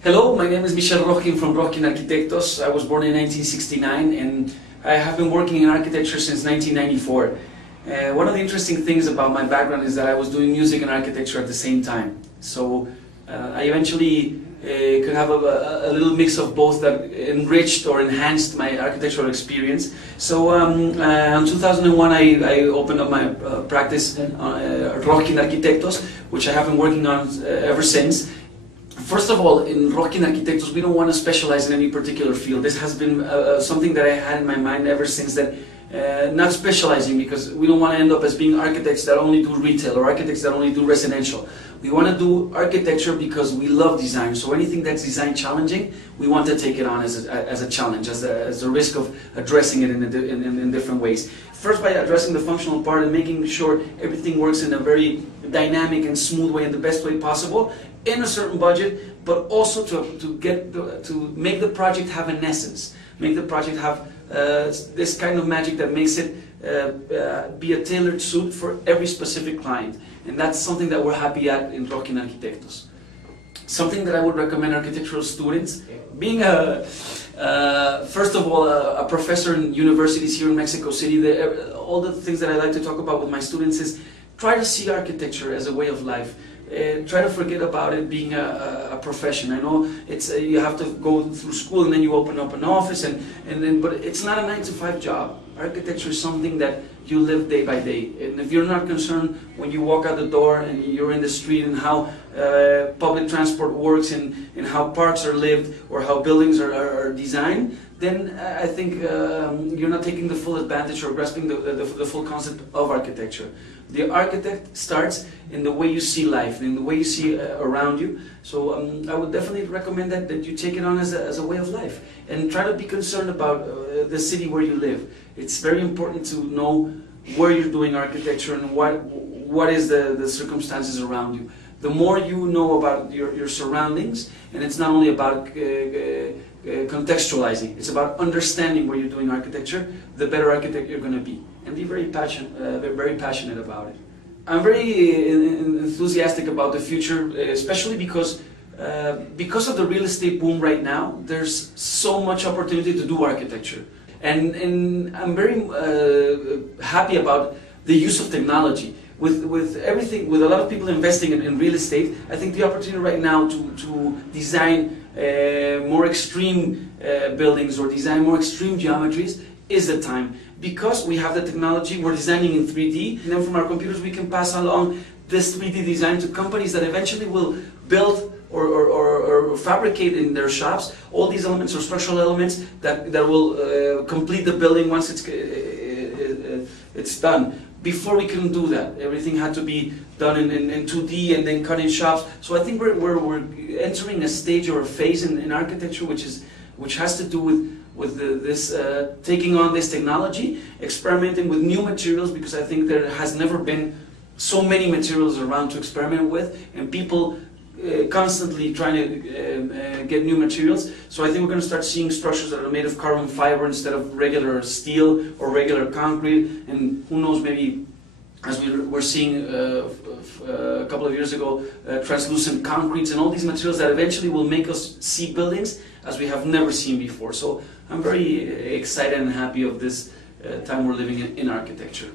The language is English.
Hello, my name is Michel Rojkind from Rojkind Architects. I was born in 1969 and I have been working in architecture since 1994. One of the interesting things about my background is that I was doing music and architecture at the same time. So I eventually could have a little mix of both that enriched or enhanced my architectural experience. So in 2001 I opened up my practice, Rojkind Architects, which I have been working on ever since. First of all, in Rojkind Architects, we don't want to specialize in any particular field. This has been something that I had in my mind ever since, that not specializing, because we don't want to end up as being architects that only do retail or architects that only do residential. We want to do architecture because we love design. So anything that's design challenging, we want to take it on as a challenge, as a risk of addressing it in different ways. First, by addressing the functional part and making sure everything works in a very dynamic and smooth way, in the best way possible, in a certain budget, but also to make the project have an essence, make the project have this kind of magic that makes it be a tailored suit for every specific client. And that's something that we're happy at in Rojkind Architects. Something that I would recommend architectural students, being first of all a professor in universities here in Mexico City, all the things that I like to talk about with my students is try to see architecture as a way of life. Try to forget about it being a profession. I know it's you have to go through school and then you open up an office but it's not a 9-to-5 job. Architecture is something that you live day by day. And if you're not concerned when you walk out the door and you're in the street and how public transport works and how parks are lived or how buildings are designed, then I think you're not taking the full advantage or grasping the full concept of architecture. The architect starts in the way you see life, in the way you see around you. So I would definitely recommend that you take it on as a way of life and try to be concerned about the city where you live. It's very important to know where you're doing architecture and what is the circumstances around you. The more you know about your surroundings, and it's not only about contextualizing, it's about understanding where you're doing architecture, the better architect you're going to be. And be very passionate about it. I'm very enthusiastic about the future, especially because of the real estate boom right now. There's so much opportunity to do architecture. And I'm very happy about the use of technology. With everything, with a lot of people investing in real estate, I think the opportunity right now to design more extreme buildings or design more extreme geometries is the time. Because we have the technology, we're designing in 3D, and then from our computers we can pass along this 3D design to companies that eventually will build or fabricate in their shops all these elements or structural elements that will complete the building once it's done. Before we couldn't do that. Everything had to be done in 2D and then cut in shops. So I think we're entering a stage or a phase in architecture which has to do with taking on this technology, experimenting with new materials, because I think there has never been so many materials around to experiment with, and people constantly trying to get new materials. So I think we're going to start seeing structures that are made of carbon fiber instead of regular steel or regular concrete, and who knows, maybe as we were seeing a couple of years ago, translucent concretes and all these materials that eventually will make us see buildings as we have never seen before. So I'm very excited and happy of this time we're living in architecture.